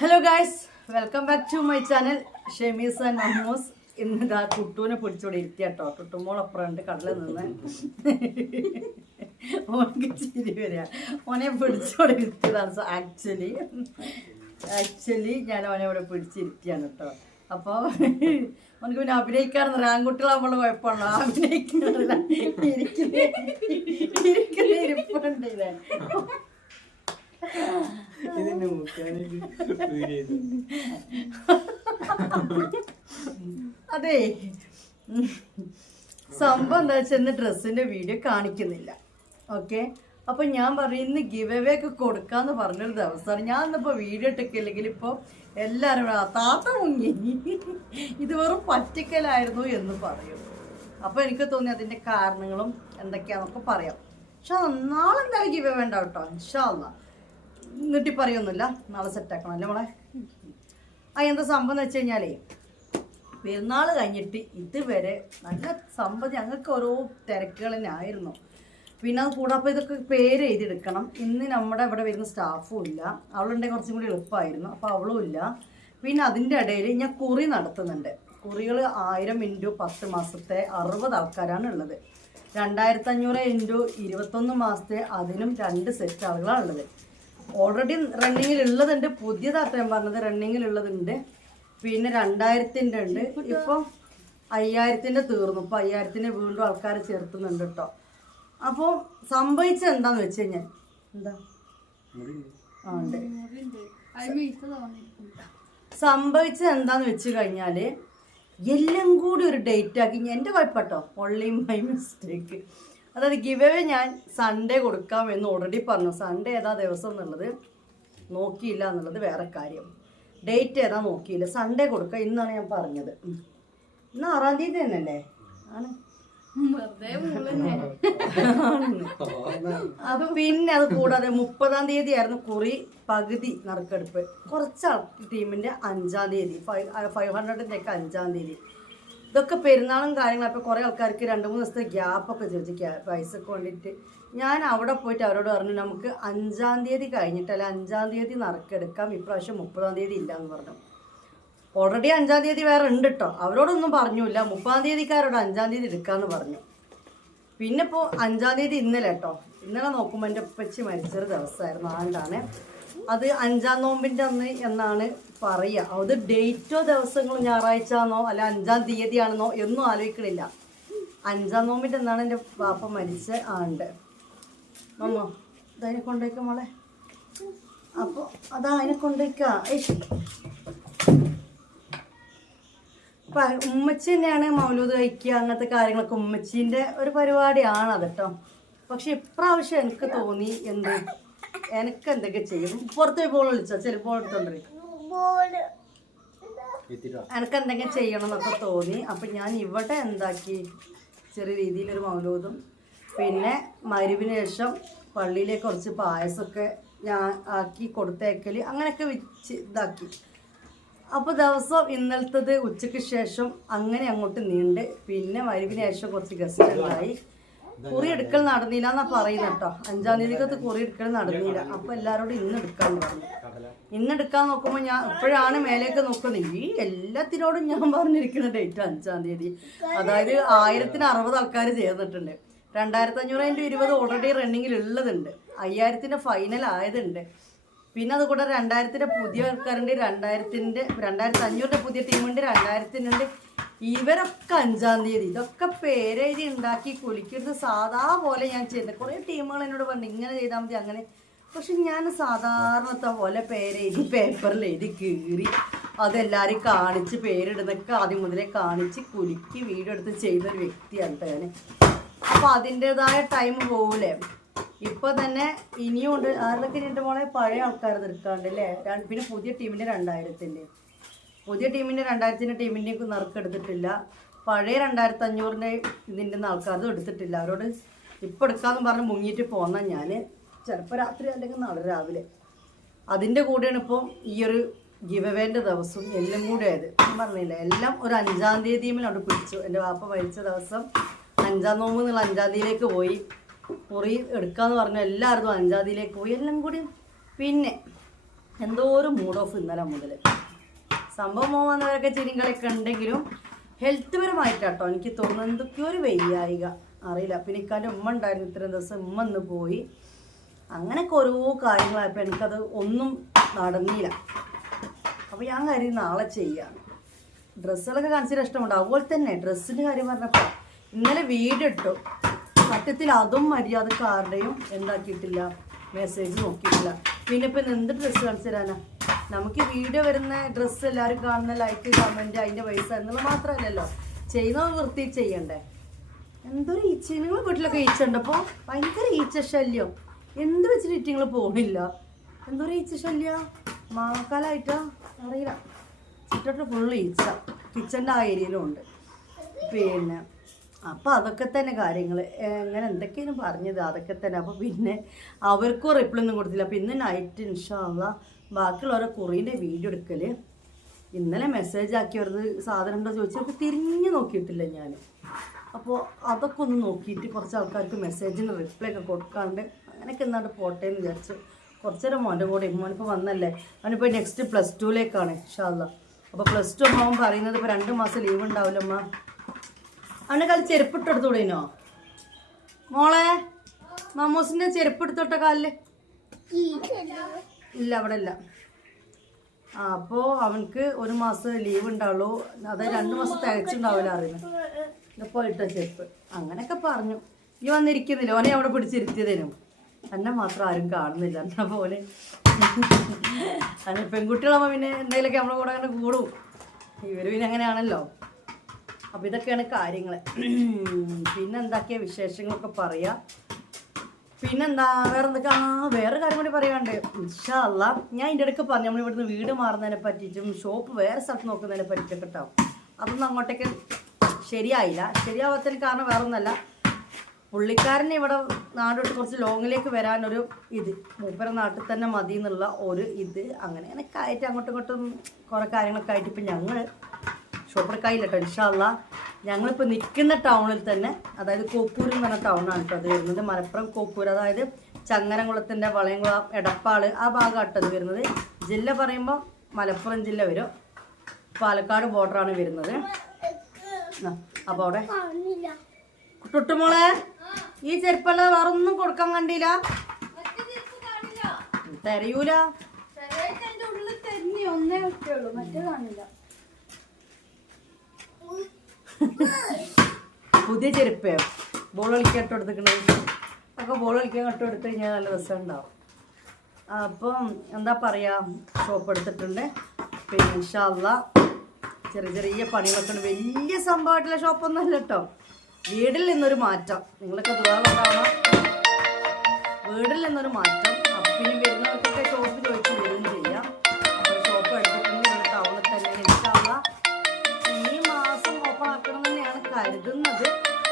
Hello guys, welcome back to my channel ഷെമീസ് and അമ്മൂസ്. ഇന്ന് ഇതാ കുട്ടൂനെ പിടിച്ചോടെ ഇരുത്തിയാട്ടോ. കുട്ടുമോളപ്പുറം ഉണ്ട് കടലിൽ നിന്ന്. ഓനക്ക് ചിരി വരിക. ഓനെ പിടിച്ചോടെ ഇരുത്തിയതാണ്. ആക്ച്വലി ഞാൻ ഓനെ ഇവിടെ പിടിച്ചിരുത്തിയാണ് കേട്ടോ. അപ്പോൾ അവനക്ക് പിന്നെ അഭിനയിക്കാണെന്ന് ആൺകുട്ടികളാകുമ്പോൾ കുഴപ്പമുണ്ടോ? അഭിനയിക്കാറില്ല. ഇരിക്കുന്ന ഇരിപ്പുണ്ട് ഇല്ലേ. അതെ, സംഭവം എന്താ വെച്ചാൽ ഇന്ന് ഡ്രസ്സിന്റെ വീഡിയോ കാണിക്കുന്നില്ല. ഓക്കെ, അപ്പൊ ഞാൻ പറയും ഇന്ന് ഗിവ് അവേ ഒക്കെ കൊടുക്കാന്ന് പറഞ്ഞൊരു ദിവസമാണ്. ഞാൻ ഇന്നിപ്പോ വീഡിയോ ഇട്ടൊക്കെയില്ലെങ്കിൽ ഇപ്പൊ എല്ലാരും താത്ത മുങ്ങി, ഇത് വെറും പറ്റിക്കലായിരുന്നു എന്ന് പറയും. അപ്പൊ എനിക്ക് തോന്നി അതിന്റെ കാരണങ്ങളും എന്തൊക്കെയാന്നൊക്കെ പറയാം. പക്ഷെ നാളെ എന്തായാലും ഗിവ് അവേ ഉണ്ടാവും കേട്ടോ. ഇൻഷാ അല്ലാഹ്. നീട്ടി പറയൊന്നുമില്ല, നാളെ സെറ്റാക്കണം അല്ലേ മോളെ. എന്താ സംഭവം എന്ന് വെച്ച് കഴിഞ്ഞാലേ, പെരുന്നാൾ കഴിഞ്ഞിട്ട് ഇതുവരെ നല്ല സംഭവം ഞങ്ങൾക്ക് ഓരോ തിരക്കുകൾ തന്നെ ആയിരുന്നു. പിന്നെ അത് കൂടാപ്പോൾ ഇതൊക്കെ പേര് എഴുതിയെടുക്കണം. ഇന്ന് നമ്മുടെ ഇവിടെ വരുന്ന സ്റ്റാഫും ഇല്ല. അവളുണ്ടെങ്കിൽ കുറച്ചും കൂടി എളുപ്പമായിരുന്നു, അപ്പോൾ അവളും ഇല്ല. പിന്നെ അതിൻ്റെ ഇടയിൽ ഞാൻ കുറി നടത്തുന്നുണ്ട്. കുറികൾ 1000 × 10 മാസത്തെ 60 ആൾക്കാരാണ് ഉള്ളത്. 2500 × 21 മാസത്തെ അതിനും 2 സെറ്റ് ആളുകളാണ് ഉള്ളത്. ഓൾറെഡി റണ്ണിങ്ങിലുള്ളതുണ്ട്, പുതിയതായിട്ട് ഞാൻ പറഞ്ഞത് റണ്ണിങ്ങിലുള്ളതുണ്ട്. പിന്നെ 2000-ൻ്റെ ഉണ്ട്. ഇപ്പോൾ 5000-ൻ്റെ തീർന്നു. ഇപ്പോൾ 5000-ൻ്റെ വീണ്ടും ആൾക്കാരെ ചേർത്തുന്നുണ്ട് കേട്ടോ. അപ്പോൾ സംഭവിച്ചത് എന്താന്ന് വെച്ച് കഴിഞ്ഞാൽ സംഭവിച്ചത് എന്താന്ന് വെച്ച് കഴിഞ്ഞാൽ എല്ലാം കൂടി ഒരു ഡേറ്റ് ആക്കി. എൻ്റെ കുഴപ്പട്ടോ, ഓൺലി മൈ മിസ്റ്റേക്ക്. അതായത് ഗിവ് അവേ ഞാൻ സൺഡേ കൊടുക്കാമെന്ന് ഓൾറെഡി പറഞ്ഞു. സൺഡേ ഏതാ ദിവസം എന്നുള്ളത് നോക്കിയില്ല എന്നുള്ളത് വേറെ കാര്യം. ഡേറ്റ് ഏതാ നോക്കിയില്ല. സൺഡേ കൊടുക്കാം ഇന്നാണ് ഞാൻ പറഞ്ഞത്. ഇന്ന് 6-ാം തീയതി തന്നെയല്ലേ ആണ്. അപ്പൊ പിന്നെ അത് കൂടാതെ 30-ാം തീയതി ആയിരുന്നു കുറി പകുതി നറുക്കെടുപ്പ്. കുറച്ച് ടീമിന്റെ 5-ാം തീയതി 500-ൻ്റെ ഒക്കെ 5-ാം തീയതി. ഇതൊക്കെ പെരുന്നാളും കാര്യങ്ങളൊക്കെ കുറേ ആൾക്കാർക്ക് 2-3 ദിവസത്തെ ഗ്യാപ്പൊക്കെ ചോദിച്ചു പൈസക്ക് വേണ്ടിയിട്ട്. ഞാൻ അവിടെ പോയിട്ട് അവരോട് പറഞ്ഞു നമുക്ക് 5-ാം തീയതി കഴിഞ്ഞിട്ട് അല്ല 5-ാം തീയതി നറുക്കെടുക്കാം, ഇപ്രാവശ്യം 30-ാം തീയതി ഇല്ലയെന്ന് പറഞ്ഞു. ഓൾറെഡി 5-ാം തീയതി വേറെ ഉണ്ട് കേട്ടോ. അവരോടൊന്നും പറഞ്ഞില്ല. 30-ാം തീയതിക്കാരോട് 5-ാം തീയതി എടുക്കാമെന്ന് പറഞ്ഞു. പിന്നെ ഇപ്പോൾ 5-ാം തീയതി ഇന്നലെ കേട്ടോ. ഇന്നലെ നോക്കുമ്പോൾ എൻ്റെ ഉപ്പച്ചി മരിച്ചൊരു ദിവസമായിരുന്നു. ആണ്ടാണ് അത് 5-ാം നോമ്പിൻ്റെ അന്ന് എന്നാണ് പറയുക. അത് ഡേറ്റോ ദിവസങ്ങളോ ഞായറാഴ്ചയാണോ അല്ല 5-ാം തീയതിയാണെന്നോ ഒന്നും ആലോചിക്കണില്ല. 5-ാം നോമ്പിൻ്റെ എന്നാണ് എൻ്റെ പാപ്പ മരിച്ച ആണ്ട്. അമ്മ അതതിനെ കൊണ്ടുപോയിക്കാം മോളെ. അപ്പോൾ അതാ അതിനെ കൊണ്ടുപോയിക്കാം. ഉമ്മച്ചി തന്നെയാണ് മൗലൂദ് കഴിക്കുക, അങ്ങനത്തെ കാര്യങ്ങളൊക്കെ ഉമ്മച്ചീൻ്റെ ഒരു പരിപാടിയാണ് അത് കേട്ടോ. പക്ഷെ ഇപ്രാവശ്യം എനിക്ക് തോന്നി എനിക്ക് എന്തൊക്കെ ചെയ്യും. പുറത്ത് പോയി ബോൾ വിളിച്ചോ, ചിലപ്പോൾ എടുത്തോണ്ടിരിക്കും. എനിക്ക് എന്തെങ്കിലും ചെയ്യണം എന്നൊക്കെ തോന്നി. അപ്പം ഞാൻ ഇവിടെ എന്താക്കി, ചെറിയ രീതിയിലൊരു മൗലൂദും പിന്നെ മഗ്‌രിബിന് ശേഷം പള്ളിയിലേക്ക് കുറച്ച് പായസമൊക്കെ ഞാൻ ആക്കി കൊടുത്തേക്കൽ അങ്ങനെയൊക്കെ ഇതാക്കി. അപ്പോൾ ദിവസം ഇന്നലത്തത് ഉച്ചയ്ക്ക് ശേഷം അങ്ങനെ അങ്ങോട്ട് നീണ്ട്. പിന്നെ മഗ്‌രിബിന് ശേഷം കുറച്ച് ഗസ്റ്റ് ഉണ്ടായി. കുറി എടുക്കൽ നടന്നില്ല എന്നാ പറയുന്നത് കേട്ടോ. 5-ാം തീയതിക്കകത്ത് കുറി എടുക്കൽ നടന്നില്ല. അപ്പോൾ എല്ലാവരോടും ഇന്ന് എടുക്കാന്ന് പറഞ്ഞു. ഇന്ന് എടുക്കാൻ നോക്കുമ്പോൾ ഞാൻ ഇപ്പോഴാണ് മേലേക്ക് നോക്കുന്നത്. ഈ എല്ലാത്തിനോടും ഞാൻ പറഞ്ഞിരിക്കുന്ന ഡേറ്റ് 5-ാം തീയതി. അതായത് 1060 ആൾക്കാർ ചേർന്നിട്ടുണ്ട്. 2500 × 20 ഓൾറെഡി റണ്ണിങ്ങിൽ ഉള്ളതുണ്ട്. 5000-ൻ്റെ ഫൈനൽ ആയതുണ്ട്. പിന്നെ അതുകൂടെ 2000-ൻ്റെ പുതിയ ആൾക്കാരുണ്ട്. 2500-ൻ്റെ പുതിയ ടീമുണ്ട്. 2000-ൻ്റെ ഇവരൊക്കെ 5-ാം തീയതി. ഇതൊക്കെ പേരെഴുതി ഉണ്ടാക്കി കുലിക്കരുത്. സാധാ പോലെ ഞാൻ ചെയ്യുന്നത്. കുറേ ടീമുകൾ എന്നോട് പറഞ്ഞു ഇങ്ങനെ ചെയ്താൽ മതി അങ്ങനെ. പക്ഷെ ഞാൻ സാധാരണത്തെ പോലെ പേരെഴുതി പേപ്പറിൽ എഴുതി കീറി അതെല്ലാവരും കാണിച്ച് പേരിടുന്നൊക്കെ ആദ്യം മുതലേ കാണിച്ച് കുലുക്കി വീഡിയോ എടുത്ത് ചെയ്യുന്നൊരു വ്യക്തിയാണ് കേട്ടോ ഞാൻ. അപ്പോൾ അതിൻ്റെതായ ടൈം പോകൂലേ. ഇപ്പൊ തന്നെ ഇനിയും ഉണ്ട്. ആരുടെയൊക്കെ എൻ്റെ മോളെ പഴയ ആൾക്കാർ തീർക്കാണ്ട് അല്ലേ. പിന്നെ പുതിയ ടീമിൻ്റെ 2000-ൻ്റെ പുതിയ ടീമിൻ്റെ 2000-ൻ്റെ ടീമിൻ്റെ നറുക്കെടുത്തിട്ടില്ല. പഴയ 2500-ൻ്റെ ഇതിൻ്റെ ആൾക്കാരതും എടുത്തിട്ടില്ല. അവരോട് ഇപ്പം എടുക്കാമെന്ന് പറഞ്ഞ് മുങ്ങിയിട്ട് പോന്നാൽ ഞാൻ ചിലപ്പോൾ രാത്രി അല്ലെങ്കിൽ നാളെ രാവിലെ. അതിൻ്റെ കൂടെയാണ് ഇപ്പോൾ ഈ ഒരു ഗിവ് അവേൻ്റെ ദിവസവും എല്ലാം കൂടെ ആയത്. ഞാൻ പറഞ്ഞില്ല, എല്ലാം ഒരു 5-ാം തീയതിയിൽ അവിടെ പിടിച്ചു. എൻ്റെ വാപ്പ മരിച്ച ദിവസം 5-ാം നോമ്പ് എന്നുള്ള 5-ാം തീയതിയിലേക്ക് പോയി. കുറി എടുക്കാമെന്ന് പറഞ്ഞാൽ എല്ലാവരും 5-ാം തീയതിയിലേക്ക് പോയി. എല്ലാം കൂടി പിന്നെ എന്തോ ഒരു മൂഡ് ഓഫ് ഇന്നലെ മുതൽ. സംഭവം വന്നവരൊക്കെ ചിരികളൊക്കെ ഉണ്ടെങ്കിലും ഹെൽത്ത് പരമായിട്ടാട്ടോ എനിക്ക് തോന്നുന്നത് എന്തൊക്കെയോ ഒരു വയ്യായിക അറിയില്ല. പിന്നെ ഇക്കാൻ്റെ ഉമ്മ ഉണ്ടായിരുന്നു ഇത്രയും ദിവസം, ഉമ്മ ഒന്ന് പോയി, അങ്ങനെയൊക്കെ ഓരോ കാര്യങ്ങളായപ്പോൾ എനിക്കത് ഒന്നും നടന്നില്ല. അപ്പോൾ ഞാൻ കാര്യം നാളെ ചെയ്യാം. ഡ്രസ്സുകളൊക്കെ കാണിച്ചിട്ട് ഇഷ്ടമുണ്ട്. അതുപോലെ തന്നെ ഡ്രസ്സിൻ്റെ കാര്യം പറഞ്ഞപ്പോൾ ഇന്നലെ വീഡിയോ ഇട്ടു. സത്യത്തിൽ അതും മര്യാദക്കാരുടെയും എന്താക്കിയിട്ടില്ല, മെസ്സേജ് നോക്കിയിട്ടില്ല. പിന്നെ ഇപ്പം എന്ത് ഡ്രസ്സ് കാണിച്ചു തരാനാ? നമുക്ക് വീഡിയോ വരുന്ന ഡ്രസ്സ് എല്ലാവരും കാണുന്ന ലൈക്ക് കമൻറ്റ് അതിൻ്റെ പൈസ എന്നുള്ളത് മാത്രമല്ലല്ലോ, ചെയ്യുന്നത് വൃത്തി ചെയ്യണ്ടേ. എന്തൊരു ഈച്ച, നിങ്ങൾ വീട്ടിലൊക്കെ ഈച്ച ഉണ്ടപ്പോൾ ഭയങ്കര ഈച്ച ശല്യം. എന്ത് വെച്ചിട്ട് നിങ്ങൾ പോണില്ല? എന്തൊരു ഈച്ച ശല്യം മാക്കാലായിട്ടാ അറിയില്ല. ചുറ്റോട്ട് ഫുള്ള് ഈച്ച, കിച്ചൻ്റെ ആ ഏരിയയിലും ഉണ്ട്. പിന്നെ അപ്പോൾ അതൊക്കെ തന്നെ കാര്യങ്ങൾ. അങ്ങനെ എന്തൊക്കെയാണ് പറഞ്ഞത് അതൊക്കെ തന്നെ. അപ്പോൾ പിന്നെ അവർക്കും റിപ്ലൈ ഒന്നും കൊടുത്തില്ല. അപ്പോൾ ഇന്ന് നൈറ്റ് ഇൻഷാ അല്ലാഹ് ബാക്കിയുള്ളവരെ കുറീൻ്റെ വീഡിയോ എടുക്കൽ. ഇന്നലെ മെസ്സേജ് ആക്കിയവർക്ക് സാധനം ഉണ്ടോ ചോദിച്ചപ്പോൾ തിരിഞ്ഞ് നോക്കിയിട്ടില്ല ഞാൻ. അപ്പോൾ അതൊക്കെ ഒന്ന് നോക്കിയിട്ട് കുറച്ച് ആൾക്കാർക്ക് മെസ്സേജിന് റിപ്ലൈ ഒക്കെ കൊടുക്കാണ്ട് അങ്ങനെയൊക്കെ എന്നാണ്ട് പോട്ടെ എന്ന് വിചാരിച്ചു. കുറച്ച് നേരം മോൻ്റെ കൂടെ മോനിപ്പോൾ വന്നല്ലേ, അവനിപ്പോൾ നെക്സ്റ്റ് +2 ഇൻഷാ അല്ലാഹ്. അപ്പോൾ +2 അവൻ പറയുന്നത് ഇപ്പോൾ 2 മാസം ലീവ് ഉണ്ടാവില്ലമ്മ. അവൻ്റെ കാലിൽ ചെരുപ്പിട്ട് എടുത്തുകൂടേനോ മോളെ? മമ്മൂസിൻ്റെ ചെരുപ്പ് എടുത്തോട്ടെ കാലിൽ? ഇല്ല, അവിടെ ഇല്ല. അപ്പോൾ അവനക്ക് 1 മാസം ലീവ് ഉണ്ടാവുള്ളൂ, അതായത് 2 മാസം തികച്ചുണ്ടാവില്ല അറിയുന്നത്. ഇപ്പോൾ ഇട്ട ചെരുപ്പ് അങ്ങനെയൊക്കെ പറഞ്ഞു. ഈ വന്നിരിക്കുന്നില്ല, ഓനെ അവിടെ പിടിച്ചിരുത്തിയതേനും. എന്നെ മാത്രം ആരും കാണുന്നില്ല എന്നാ പോലെ. അങ്ങനെ പെൺകുട്ടികളാകുമ്പോൾ പിന്നെ എന്തെങ്കിലുമൊക്കെ നമ്മളെ കൂടെ അങ്ങനെ കൂടും. ഇവർ പിന്നെ അങ്ങനെയാണല്ലോ. അപ്പോൾ ഇതൊക്കെയാണ് കാര്യങ്ങൾ. പിന്നെ എന്തൊക്കെയാ വിശേഷങ്ങളൊക്കെ പറയാം. പിന്നെന്താ വേറെ എന്തൊക്കെ? വേറെ കാര്യം കൂടി പറയാണ്ട് ഇൻഷാ അല്ലാഹ്. ഞാൻ ഇതിൻ്റെ ഇടയ്ക്ക് പറഞ്ഞു നമ്മൾ ഇവിടുന്ന് വീട് മാറുന്നതിനെ പറ്റിയിട്ടും ഷോപ്പ് വേറെ സ്ഥലത്ത് നോക്കുന്നതിനെ പറ്റിയിട്ടൊക്കെ കേട്ടോ. അതൊന്നും അങ്ങോട്ടേക്ക് ശരിയായില്ല. ശരിയാവാത്തതിന് കാരണം വേറെ ഒന്നല്ല, പുള്ളിക്കാരനെ ഇവിടെ നാടോട്ട് കുറച്ച് ലോങ്ങിലേക്ക് വരാനൊരു ഇത്, മൂപ്പര നാട്ടിൽ തന്നെ മതി എന്നുള്ള ഒരു ഇത്, അങ്ങനെയൊക്കെ ആയിട്ട് അങ്ങോട്ടും ഇങ്ങോട്ടും കുറേ കാര്യങ്ങളൊക്കെ ആയിട്ട് ഇപ്പം ഞങ്ങൾ ഷോപ്പെടുക്കായില്ല കേട്ടോ. ഇൻഷാ അല്ലാഹ് ഞങ്ങളിപ്പോൾ നിൽക്കുന്ന ടൗണിൽ തന്നെ, അതായത് കോക്കൂർ എന്ന് പറഞ്ഞ ടൗണാണ് കേട്ടോ അത് വരുന്നത്. മലപ്പുറം കോക്കൂർ, അതായത് ചങ്ങരംകുളത്തിൻ്റെ വളയംകുളം എടപ്പാൾ ആ ഭാഗമാട്ടോ അത് വരുന്നത്. ജില്ല പറയുമ്പോൾ മലപ്പുറം ജില്ല വരും, പാലക്കാട് ബോർഡറാണ് വരുന്നത്. അപ്പോൾ അവിടെ ടുട്ടുമോളെ ഈ ചെരുപ്പല്ല വേറെ ഒന്നും കൊടുക്കാൻ കണ്ടില്ല, തരയൂല. പുതിയ ചെരുപ്പേ ബോൾ കളിക്കാൻ ഇട്ട് കൊടുത്തിക്കണേ. ഒക്കെ ബോൾ കളിക്കാൻ ഇട്ട് കൊടുത്തു കഴിഞ്ഞാൽ നല്ല രസം ഉണ്ടാവും. അപ്പം എന്താ പറയുക, ഷോപ്പ് എടുത്തിട്ടുണ്ട്. പിന്നെ ഇൻഷാ അല്ലാഹ് ചെറിയ ചെറിയ പണികളൊക്കെ ഉണ്ട്. വലിയ സംഭവമായിട്ടുള്ള ഷോപ്പൊന്നും അല്ല കേട്ടോ. വീടിൽ നിന്നൊരു മാറ്റം, നിങ്ങളൊക്കെ ദുആണ്ടാവണം. വീടിൽ നിന്നൊരു മാറ്റം. അപ്പം പിന്നെ വരുന്നവർക്കൊക്കെ ഷോപ്പ് ചോദിച്ച് വരും ചെയ്യാം. അപ്പോൾ ഷോപ്പ് എടുത്തിട്ടുണ്ട് ടൗണിൽ തന്നെ. ഇൻഷാ അല്ലാഹ് ഈ മാസം ഓപ്പൺ ആക്കണം തന്നെയാണ് കരുതുന്നത്.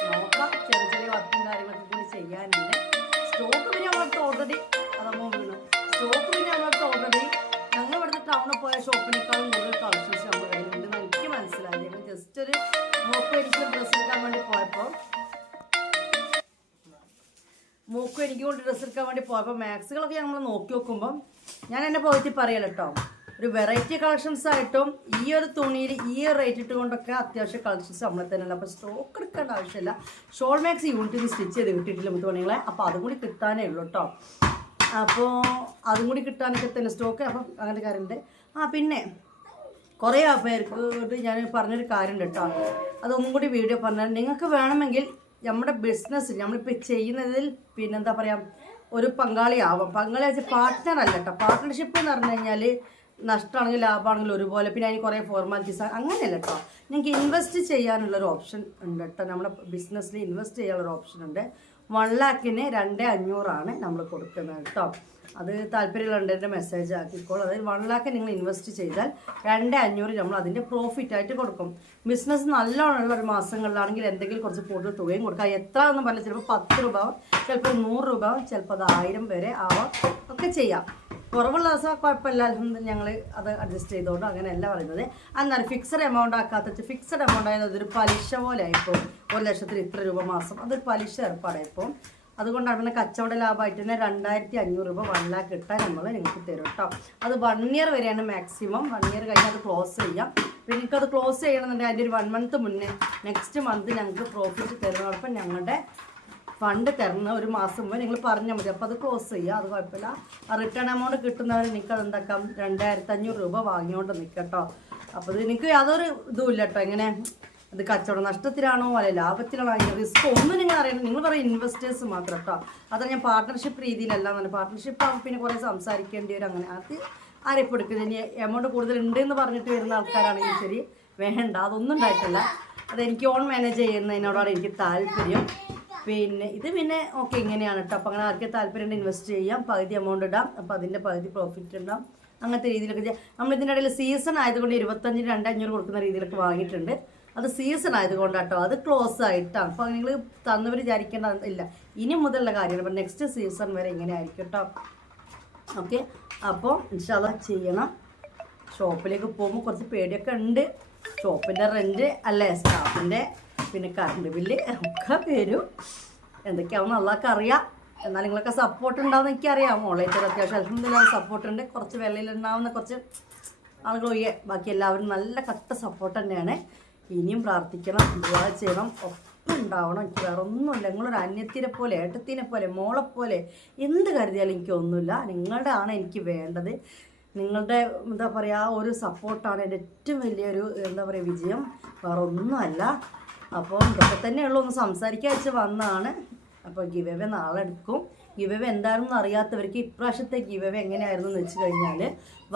നോക്കാം, ചെറിയ ചെറിയ വർക്കും കാര്യങ്ങളൊക്കെ കൂടി ചെയ്യാനുണ്ട്. സ്റ്റോക്ക് പിന്നെ നമ്മളടുത്ത് ഓൾറെഡി അതമ്മ വീണു. സ്റ്റോക്ക് പിന്നെ നമ്മളടുത്ത് ഓൾറെഡി ഞങ്ങൾ ഇവിടുത്തെ ടൗണിൽ പോയ ഷോപ്പിനേക്കാളും കൂടുതൽ കളക്ഷൻസ് നമ്മുടെ കയ്യിലുണ്ടെന്ന് എനിക്ക് മനസ്സിലായി. ഞങ്ങൾ ജസ്റ്റ് ഒരു മോക്കും എനിക്ക് ഡ്രസ്സ് എടുക്കാൻ വേണ്ടി പോയപ്പോൾ മാക്സുകളൊക്കെ നമ്മൾ നോക്കി നോക്കുമ്പം ഞാൻ എന്നെ പോയിട്ട് പറയാലോ കേട്ടോ, ഒരു വെറൈറ്റി കളക്ഷൻസ് ആയിട്ടും ഈ ഒരു തുണിയിൽ ഈ ഒരു റേറ്റ് ഇട്ടുകൊണ്ടൊക്കെ അത്യാവശ്യം കളക്ഷൻസ് നമ്മളെ തന്നെയല്ല. അപ്പോൾ സ്റ്റോക്ക് എടുക്കേണ്ട ആവശ്യമില്ല. ഷോൾ മാക്സ് യൂണിറ്റിന് സ്റ്റിച്ച് ചെയ്ത് കിട്ടിയിട്ടില്ല മുത്തുമണികളെ. അപ്പോൾ അതും കൂടി കിട്ടാനേ ഉള്ളൂ കേട്ടോ. അപ്പോൾ അതും കൂടി കിട്ടാനൊക്കെ തന്നെ സ്റ്റോക്ക്. അപ്പം അങ്ങനത്തെ കാര്യമുണ്ട്. പിന്നെ കുറേ പേർക്ക് ഞാൻ പറഞ്ഞൊരു കാര്യമുണ്ട് കേട്ടോ, അതൊന്നും കൂടി വീഡിയോ പറഞ്ഞാൽ നിങ്ങൾക്ക് വേണമെങ്കിൽ നമ്മുടെ ബിസിനസ്സിൽ നമ്മളിപ്പോൾ ചെയ്യുന്നതിൽ പിന്നെന്താ പറയുക ഒരു പങ്കാളിയാവാം. പങ്കാളി വെച്ചാൽ പാർട്ട്ണർ അല്ല കേട്ടോ. പാർട്ട്ണർഷിപ്പ് എന്ന് പറഞ്ഞു കഴിഞ്ഞാൽ നഷ്ടമാണെങ്കിൽ ലാഭമാണെങ്കിലും ഒരുപോലെ, പിന്നെ അതിന് കുറേ ഫോർമാലിറ്റീസ് അങ്ങനെയല്ല കേട്ടോ. നിങ്ങൾക്ക് ഇൻവെസ്റ്റ് ചെയ്യാനുള്ളൊരു ഓപ്ഷൻ ഉണ്ട് കേട്ടോ. നമ്മുടെ ബിസിനസ്സിൽ ഇൻവെസ്റ്റ് ചെയ്യാനുള്ളൊരു ഓപ്ഷൻ ഉണ്ട്. 1 lakhന് 2,500 നമ്മൾ കൊടുക്കുന്നത് കേട്ടോ. അത് താല്പര്യമുള്ള എൻ്റെ മെസ്സേജ് ആക്കിക്കോളൂ. അതായത് 1 lakh നിങ്ങൾ ഇൻവെസ്റ്റ് ചെയ്താൽ 2,500 നമ്മൾ അതിൻ്റെ പ്രോഫിറ്റായിട്ട് കൊടുക്കും. ബിസിനസ് നല്ലോണമുള്ള ഒരു മാസങ്ങളിലാണെങ്കിൽ എന്തെങ്കിലും കുറച്ച് കൂടുതൽ തുകയും കൊടുക്കാം. എത്ര എന്ന് പറഞ്ഞാൽ ചിലപ്പോൾ 10 രൂപ ആവും, ചിലപ്പോൾ 100 രൂപ ആവും, ചിലപ്പോൾ അത് 1000 വരെ ആവാം, ഒക്കെ ചെയ്യാം. കുറവുള്ള ദിവസം കുഴപ്പമില്ല, ഞങ്ങൾ അത് അഡ്ജസ്റ്റ് ചെയ്തുകൊണ്ട് അങ്ങനെയല്ല പറയുന്നത്. എന്നാൽ ഫിക്സഡ് എമൗണ്ട് ആക്കാത്ത ഫിക്സഡ് എമൗണ്ട് ആയത് അതൊരു പലിശ പോലെ ആയിപ്പോൾ 1 ലക്ഷത്തിന് ഇത്ര രൂപ മാസം, അതൊരു പലിശ ഏർപ്പാടായിപ്പോൾ അതുകൊണ്ടാണ് പിന്നെ കച്ചവട ലാഭമായിട്ട് തന്നെ 2500 രൂപ 1 lakh കിട്ടാൻ നമ്മൾ നിങ്ങൾക്ക് തരും കേട്ടോ. അത് 1 year വരെയാണ് മാക്സിമം. 1 year കഴിഞ്ഞാൽ അത് ക്ലോസ് ചെയ്യാം. പിന്നെ നിങ്ങൾക്കത് ക്ലോസ് ചെയ്യണമെന്നുണ്ടെങ്കിൽ അതിൻ്റെ ഒരു 1 month മുന്നേ നെക്സ്റ്റ് മന്ത് ഞങ്ങൾക്ക് പ്രോഫിറ്റ് തരുന്നതോടൊപ്പം ഞങ്ങളുടെ ഫണ്ട് തരുന്ന ഒരു മാസം മുമ്പ് നിങ്ങൾ പറഞ്ഞാൽ മതി. അപ്പോൾ അത് ക്ലോസ് ചെയ്യുക, അത് കുഴപ്പമില്ല. ആ റിട്ടേൺ എമൗണ്ട് കിട്ടുന്നവർ നിങ്ങൾക്ക് അത് എന്താക്കാം 2500 രൂപ വാങ്ങിയോണ്ട് നിൽക്കട്ടോ. അപ്പോൾ ഇത് നിങ്ങൾക്ക് യാതൊരു ഇതുമില്ല കേട്ടോ. എങ്ങനെ അത് കച്ചവടം നഷ്ടത്തിലാണോ അല്ലെ ലാഭത്തിലാണോ അതിൻ്റെ റിസ്ക് ഒന്നും നിങ്ങൾ അറിയണം. നിങ്ങൾ പറയും ഇൻവെസ്റ്റേഴ്സ് മാത്രം കേട്ടോ. അത് ഞാൻ പാർട്ട്ണർഷിപ്പ് രീതിയിലല്ല എന്ന്. പാർട്ട്ണർഷിപ്പ് ആകുമ്പോൾ പിന്നെ കുറേ സംസാരിക്കേണ്ടി വരും. അങ്ങനെ അത് ആരെപ്പോൾ എടുക്കുന്നത് ഇനി എമൗണ്ട് കൂടുതലുണ്ട് എന്ന് പറഞ്ഞിട്ട് വരുന്ന ആൾക്കാരാണെങ്കിൽ ശരി, വേണ്ട, അതൊന്നും ഉണ്ടായിട്ടില്ല. അതെനിക്ക് ഓൺ മാനേജ് ചെയ്യുന്നതിനോടാണ് എനിക്ക് താല്പര്യം. പിന്നെ ഇത് പിന്നെ ഓക്കെ ഇങ്ങനെയാണ് കേട്ടോ. അപ്പോൾ അങ്ങനെ ആർക്കും താല്പര്യം ഇൻവെസ്റ്റ് ചെയ്യാം, പകുതി എമൗണ്ട് ഇടാം, അപ്പോൾ അതിൻ്റെ പകുതി പ്രോഫിറ്റ് ഉണ്ടാവും. അങ്ങനത്തെ രീതിയിലൊക്കെ ചെയ്യാം. നമ്മളിതിൻ്റെ ഇടയിൽ സീസൺ ആയതുകൊണ്ട് 25 2500 കൊടുക്കുന്ന രീതിയിലൊക്കെ വാങ്ങിയിട്ടുണ്ട്. അത് സീസൺ ആയതുകൊണ്ടാട്ടോ, അത് ക്ലോസ് ആയിട്ടാണ്. അപ്പോൾ നിങ്ങൾ തന്നവർ വിചാരിക്കേണ്ട ഇല്ല, ഇനി മുതലുള്ള കാര്യമാണ്. അപ്പോൾ നെക്സ്റ്റ് സീസൺ വരെ ഇങ്ങനെ ആയിരിക്കും കേട്ടോ. ഓക്കെ, അപ്പോൾ ഇൻഷാല്ലാ ചെയ്യണം. ഷോപ്പിലേക്ക് പോകുമ്പോൾ കുറച്ച് പേടിയൊക്കെ ഉണ്ട്. ഷോപ്പിൻ്റെ റെൻറ്റ് അല്ലേ, സ്റ്റാഫിൻ്റെ, പിന്നെ കറണ്ട് ബില്ല് ഒക്കെ വരും. എന്തൊക്കെയാവും അള്ളാഹ്ക്ക് അറിയാം. എന്നാൽ നിങ്ങളൊക്കെ സപ്പോർട്ട് ഉണ്ടാവുമെന്ന് എനിക്കറിയാം. ഓൺലൈനിൽ അത്യാവശ്യം അൽഹംദുലില്ലാഹ് സപ്പോർട്ടുണ്ട്. കുറച്ച് വിലയിലുണ്ടാവുന്ന കുറച്ച് ആളുകളൊഴികെ ബാക്കി എല്ലാവരും നല്ല കട്ട സപ്പോർട്ട് തന്നെയാണ്. ഇനിയും പ്രാർത്ഥിക്കണം, ദുആ ചെയ്യണം, ഒപ്പം ഉണ്ടാവണം. എനിക്ക് വേറെ ഒന്നുമില്ല. നിങ്ങളൊരു അന്യത്തിനെ പോലെ, ഏട്ടത്തിനെ പോലെ, മോളെപ്പോലെ എന്ത് കരുതിയാലും എനിക്കൊന്നുമില്ല. നിങ്ങളുടെ ആണ് എനിക്ക് വേണ്ടത്. നിങ്ങളുടെ എന്താ പറയുക ഒരു സപ്പോർട്ടാണ് എൻ്റെ ഏറ്റവും വലിയൊരു എന്താ പറയുക വിജയം, വേറെ ഒന്നുമല്ല. അപ്പോൾ ഇതൊക്കെ തന്നെയുള്ളൂ, ഒന്ന് സംസാരിക്കാൻ വെച്ച് വന്നതാണ്. അപ്പോൾ ഗിവ് അവേ നാളെ എടുക്കും. ഗിവ് അവേ എന്താണെന്ന് അറിയാത്തവർക്ക് ഇപ്രാവശ്യത്തെ ഗിവ് അവേ എങ്ങനെയായിരുന്നു എന്ന് വെച്ച് കഴിഞ്ഞാൽ,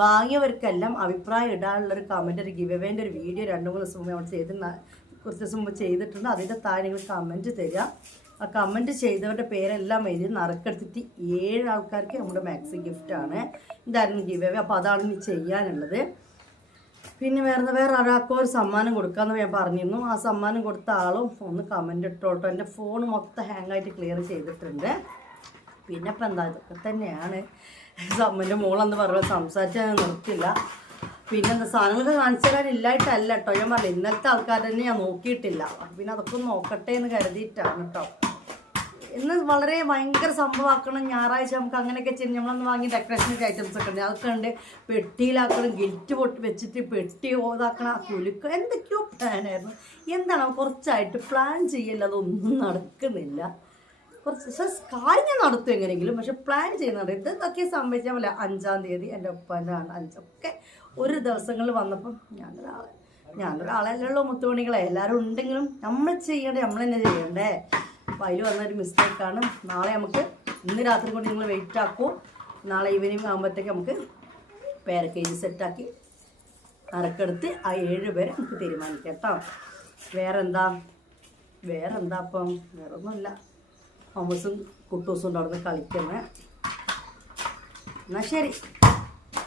വാങ്ങിയവർക്കെല്ലാം അഭിപ്രായം ഇടാനുള്ളൊരു കമൻറ്റ്, ഒരു ഗിവ് അവേൻ്റെ ഒരു വീഡിയോ 2-3 ദിവസം മുമ്പ് നമ്മൾ കുറച്ച് ദിവസം മുമ്പ് ചെയ്തിട്ടുണ്ട്. അതിൻ്റെ താഴെ നിങ്ങൾ കമൻറ്റ് തരിക. ആ കമൻറ്റ് ചെയ്തവരുടെ പേരെല്ലാം എഴുതി നറുക്കെടുത്തിട്ട് 7 ആൾക്കാർക്ക് നമ്മുടെ മാക്സി ഗിഫ്റ്റാണ്. ഇതായിരുന്നു ഗിവ് അവേ. അപ്പോൾ അതാണ് ഇനി ചെയ്യാനുള്ളത്. പിന്നെ വേറെ ഒരാൾക്കോ ഒരു സമ്മാനം കൊടുക്കാമെന്ന് ഞാൻ പറഞ്ഞിരുന്നു. ആ സമ്മാനം കൊടുത്ത ആളും ഒന്ന് കമൻറ്റ് ഇട്ടോട്ടോ. എൻ്റെ ഫോൺ മൊത്തം ഹാങ്ങായിട്ട് ക്ലിയർ ചെയ്തിട്ടുണ്ട്. പിന്നെ ഇപ്പം എന്താ ഇതൊക്കെ തന്നെയാണ്. എൻ്റെ മോളെന്ന് പറയുമ്പോൾ സംസാരിച്ചാൽ ഞാൻ നിർത്തില്ല. പിന്നെ എന്താ സാധനങ്ങളൊക്കെ കാണിച്ചു തരാനില്ലായിട്ടല്ല കേട്ടോ. ഞാൻ പറഞ്ഞു ഇന്നലത്തെ ആൾക്കാർ തന്നെ ഞാൻ നോക്കിയിട്ടില്ല. പിന്നെ അതൊക്കെ ഒന്ന് നോക്കട്ടെ എന്ന് കരുതിയിട്ടാണ് കേട്ടോ. ഇന്ന് വളരെ ഭയങ്കര സംഭവമാക്കണം. ഞായറാഴ്ച നമുക്ക് അങ്ങനെയൊക്കെ ചെയ്യും. നമ്മളൊന്ന് വാങ്ങി ഡെക്കറേഷനൊക്കെ ഐറ്റംസ് ഒക്കെ ഉണ്ട്. അതൊക്കെ ഉണ്ട്. പെട്ടിയിലാക്കണം, ഗിൽറ്റ് പൊട്ടി വെച്ചിട്ട് പെട്ടി ഓതാക്കണം, കുലുക്കുക, എന്തൊക്കെയോ പ്ലാനായിരുന്നു. എന്താണ് കുറച്ചായിട്ട് പ്ലാൻ ചെയ്യല്ല, അതൊന്നും നടക്കുന്നില്ല. കുറച്ച് കാര്യം ഞാൻ നടത്തും എങ്ങനെയെങ്കിലും, പക്ഷെ പ്ലാൻ ചെയ്യുന്നുണ്ട്. ഇതൊക്കെ സംഭവിച്ചാൽ പോലെ 5-ാം തീയതി എൻ്റെ ഒപ്പൻ്റെ 5 ഒക്കെ ഒരു ദിവസങ്ങളിൽ വന്നപ്പം ഞാനൊരാളല്ലോ മുത്തുമണികളെ. എല്ലാവരും ഉണ്ടെങ്കിലും നമ്മൾ ചെയ്യണ്ടേ, നമ്മൾ തന്നെ ചെയ്യണ്ടേ. അപ്പോൾ അതിൽ വന്നൊരു മിസ്റ്റേക്കാണ്. നാളെ നമുക്ക് ഇന്ന് രാത്രി കൊണ്ട് നിങ്ങൾ വെയിറ്റ് ആക്കും. നാളെ ഈവനിങ് ആകുമ്പോഴത്തേക്ക് നമുക്ക് പേരക്കേജ് സെറ്റാക്കി അറക്കെടുത്ത് ആ 7 പേരെ നമുക്ക് തീരുമാനിക്കാം കേട്ടോ. വേറെന്താ അപ്പം വേറെ ഒന്നുമില്ല. ഹോമസും കുട്ടൂസും ഉണ്ട് അവിടെ കളിക്കുന്നത്. എന്നാൽ ശരി,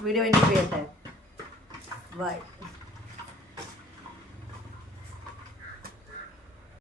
വീഡിയോ എനിക്ക് ചെയ്യട്ടെ. ബൈ.